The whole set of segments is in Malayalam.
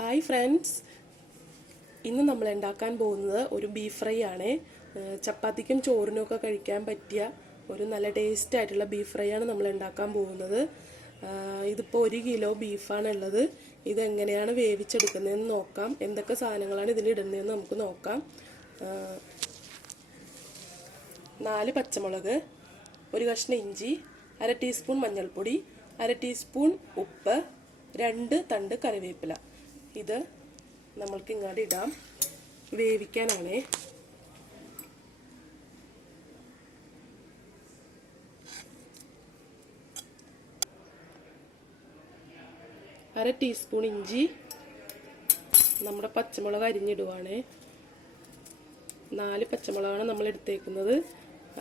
ഹായ് ഫ്രണ്ട്സ്, ഇന്ന് നമ്മൾ ഉണ്ടാക്കാൻ പോകുന്നത് ഒരു ബീഫ് ഫ്രൈ ആണ്. ചപ്പാത്തിക്കും ചോറിനും ഒക്കെ കഴിക്കാൻ പറ്റിയ ഒരു നല്ല ടേസ്റ്റ് ആയിട്ടുള്ള ബീഫ് ഫ്രൈ ആണ് നമ്മൾ ഉണ്ടാക്കാൻ പോകുന്നത്. ഇതിപ്പോൾ 1 കിലോ ബീഫാണ് ഉള്ളത്. ഇതെങ്ങനെയാണ് വേവിച്ചെടുക്കുന്നതെന്ന് നോക്കാം. എന്തൊക്കെ സാധനങ്ങളാണ് ഇതിൽ ഇടുന്നതെന്ന് നമുക്ക് നോക്കാം. 4 പച്ചമുളക്, 1 കഷ്ണം ഇഞ്ചി, 1/2 ടീസ്പൂൺ മഞ്ഞൾപ്പൊടി, 1/2 ടീസ്പൂൺ ഉപ്പ്, 2 തണ്ട് കറിവേപ്പില. ഇത് നമ്മൾക്ക് ഇങ്ങോട്ട് ഇടാം, വേവിക്കാനാണ്. അര ടീസ്പൂൺ ഇഞ്ചി, നമ്മുടെ പച്ചമുളക് അരിഞ്ഞിടുവാണ്. 4 പച്ചമുളകാണ് നമ്മൾ എടുത്തേക്കുന്നത്,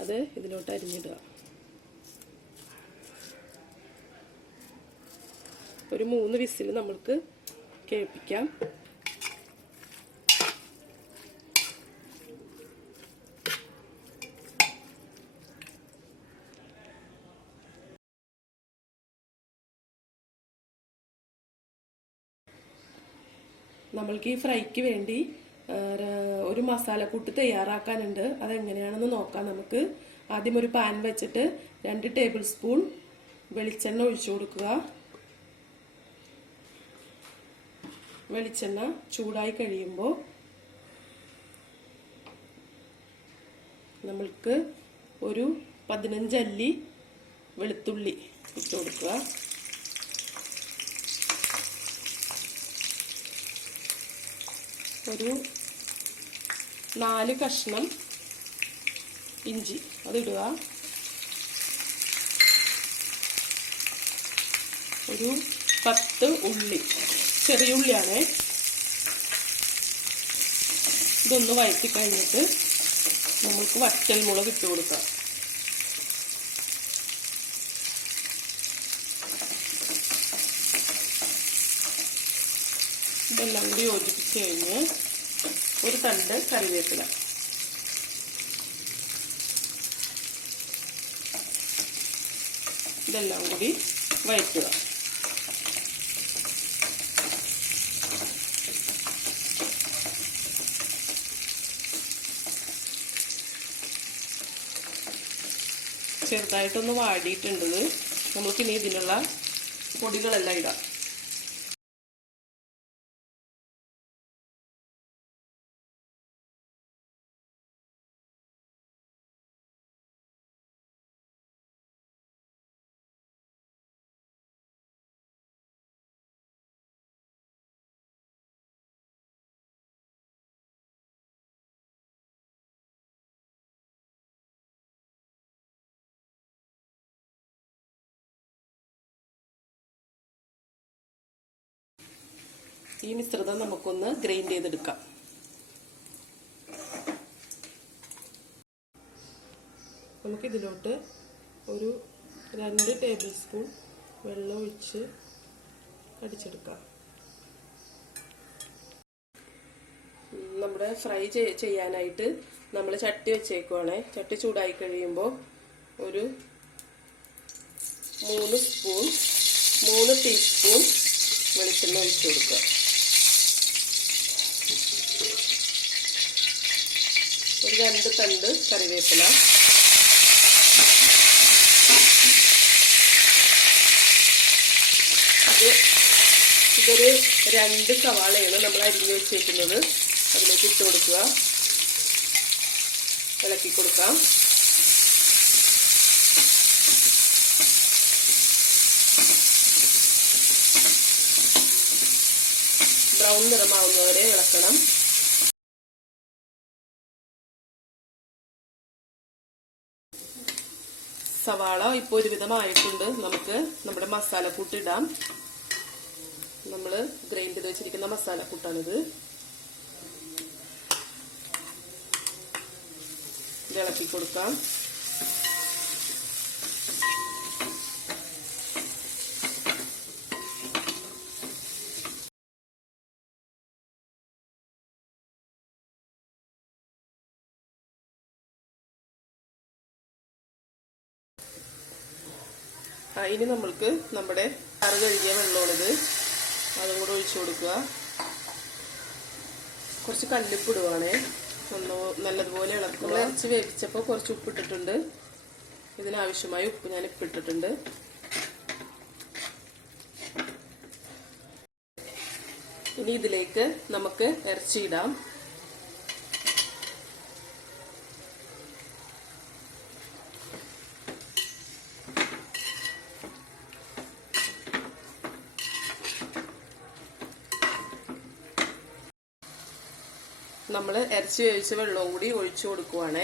അത് ഇതിലോട്ട് അരിഞ്ഞിടുക. ഒരു 3 വിസിൽ നമ്മൾക്ക് കേൾപ്പിക്കാം. നമ്മൾക്ക് ഈ ഫ്രൈക്ക് വേണ്ടി ഒരു മസാലക്കൂട്ട് തയ്യാറാക്കാനുണ്ട്. അതെങ്ങനെയാണെന്ന് നോക്കാം നമുക്ക്. ആദ്യം ഒരു പാൻ വെച്ചിട്ട് 2 ടേബിൾ സ്പൂൺ വെളിച്ചെണ്ണ ഒഴിച്ചു കൊടുക്കുക. വെളിച്ചെണ്ണ ചൂടായി കഴിയുമ്പോൾ നമ്മൾക്ക് ഒരു 15 അല്ലി വെളുത്തുള്ളി ഇട്ട് കൊടുക്കുക. ഒരു 4 കഷ്ണം ഇഞ്ചി അതിടുക. ഒരു 10 ഉള്ളി, ചെറിയ ഉള്ളിയാണ്. ഇതൊന്ന് വഴറ്റി കഴിഞ്ഞിട്ട് നമുക്ക് വറ്റൽ മുളക് ഇട്ട് കൊടുക്കാം. ഇതെല്ലാം കൂടി യോജിപ്പിച്ച് കഴിഞ്ഞ് ഒരു തണ്ട് കറിവേപ്പില, ഇതെല്ലാം കൂടി വഴറ്റുക. ചെറുതായിട്ടൊന്ന് വാടിയിട്ടുണ്ട്. നമുക്കിനി ഇതിനുള്ള പൊടികളെല്ലാം ഇടാം. ഈ മിശ്രിതം നമുക്കൊന്ന് ഗ്രൈൻഡ് ചെയ്തെടുക്കാം. നമുക്കിതിലോട്ട് ഒരു 2 ടേബിൾ സ്പൂൺ വെള്ളം ഒഴിച്ച് അടിച്ചെടുക്കാം. നമ്മുടെ ഫ്രൈ ചെയ്യാനായിട്ട് നമ്മൾ ചട്ടി വെച്ചേക്കുവാണ്. ചട്ടി ചൂടായി കഴിയുമ്പോൾ ഒരു 3 ടീസ്പൂൺ വെളിച്ചെണ്ണ ഒഴിച്ചു കൊടുക്കുക. ഒരു 2 തണ്ട് കറിവേപ്പില, ഇതൊരു 2 സവാളയാണ് നമ്മൾ അരിഞ്ഞു വെച്ചേക്കുന്നത്. അതിലേക്ക് ഇട്ട് കൊടുക്കുക, ഇളക്കി കൊടുക്കാം. ബ്രൗൺ നിറമാവുന്നവരെ ഇളക്കണം. സവാള ഇപ്പോൾ ഒരുവിധമായിട്ടുണ്ട്. നമുക്ക് നമ്മുടെ മസാലക്കൂട്ട് ഇടാം. നമ്മൾ ഗ്രൈൻഡ് ചെയ്ത് വെച്ചിരിക്കുന്ന മസാലക്കൂട്ടാണിത്. ഇത് ഇളക്കി കൊടുക്കാം. ഇനി നമ്മൾക്ക് നമ്മുടെ കറി കഴുകിയ വെള്ളമാണിത്, അതും കൂടെ ഒഴിച്ചു കൊടുക്കുക. കുറച്ച് കല്ലുപ്പ് ഇടുവാണേ. ഒന്ന് നല്ലതുപോലെ ഇളക്കുക. നമ്മൾ ഇറച്ചി വേവിച്ചപ്പോൾ കുറച്ച് ഉപ്പിട്ടിട്ടുണ്ട്. ഇതിനാവശ്യമായ ഉപ്പ് ഞാൻ ഇട്ടിട്ടുണ്ട്. ഇനി ഇതിലേക്ക് നമുക്ക് ഇറച്ചി ഇടാം. നമ്മൾ ഇറച്ചി വേവിച്ച വെള്ളവും കൂടി ഒഴിച്ചു കൊടുക്കുവാണേ.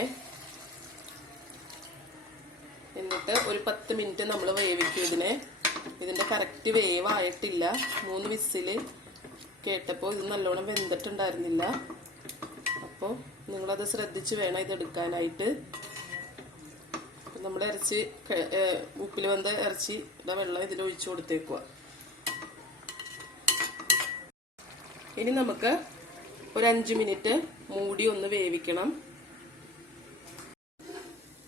എന്നിട്ട് ഒരു 10 മിനിറ്റ് നമ്മൾ വേവിക്കും ഇതിനെ. ഇതിൻ്റെ കറക്റ്റ് വേവായിട്ടില്ല. 3 വിസിൽ കേട്ടപ്പോൾ ഇത് നല്ലോണം വെന്തിട്ടുണ്ടായിരുന്നില്ല. അപ്പോൾ നിങ്ങളത് ശ്രദ്ധിച്ച് വേണം ഇതെടുക്കാനായിട്ട്. നമ്മുടെ ഇറച്ചി ഉപ്പിൽ വെന്ത ഇറച്ചിയുടെ വെള്ളം ഇതിൽ ഒഴിച്ചു കൊടുത്തേക്കുക. ഇനി നമുക്ക് ഒരു 5 മിനിറ്റ് മൂടി ഒന്ന് വേവിക്കണം.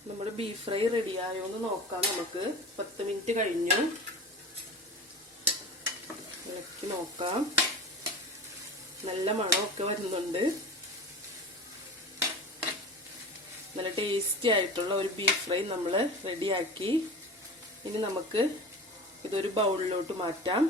നമ്മുടെ ബീഫ് ഫ്രൈ റെഡിയായോ എന്ന് നോക്കാം. നമുക്ക് 10 മിനിറ്റ് കഴിഞ്ഞു. ഇളക്കി നോക്കാം. നല്ല മണമൊക്കെ വരുന്നുണ്ട്. നല്ല ടേസ്റ്റി ആയിട്ടുള്ള ഒരു ബീഫ് ഫ്രൈ നമ്മൾ റെഡിയാക്കി. ഇനി നമുക്ക് ഇതൊരു ബൗളിലോട്ട് മാറ്റാം.